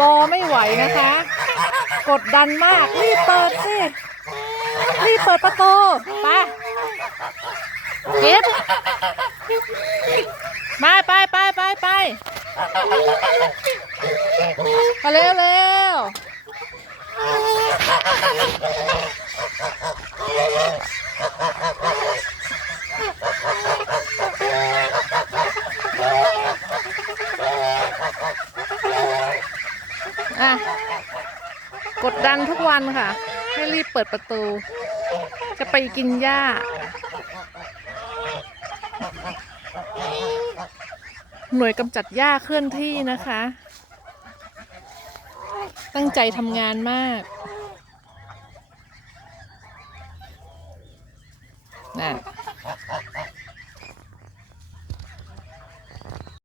รอไม่ไหวนะคะ กดดันมาก รีบเปิดสิรีบเปิดประตูไปกิฟมาไปไปไปไปไปเร็วเร็ อะ กดดันทุกวันค่ะ ให้รีบเปิดประตู จะไปกินหญ้า หน่วยกำจัดหญ้าเคลื่อนที่นะคะ ตั้งใจทำงานมากน่ะ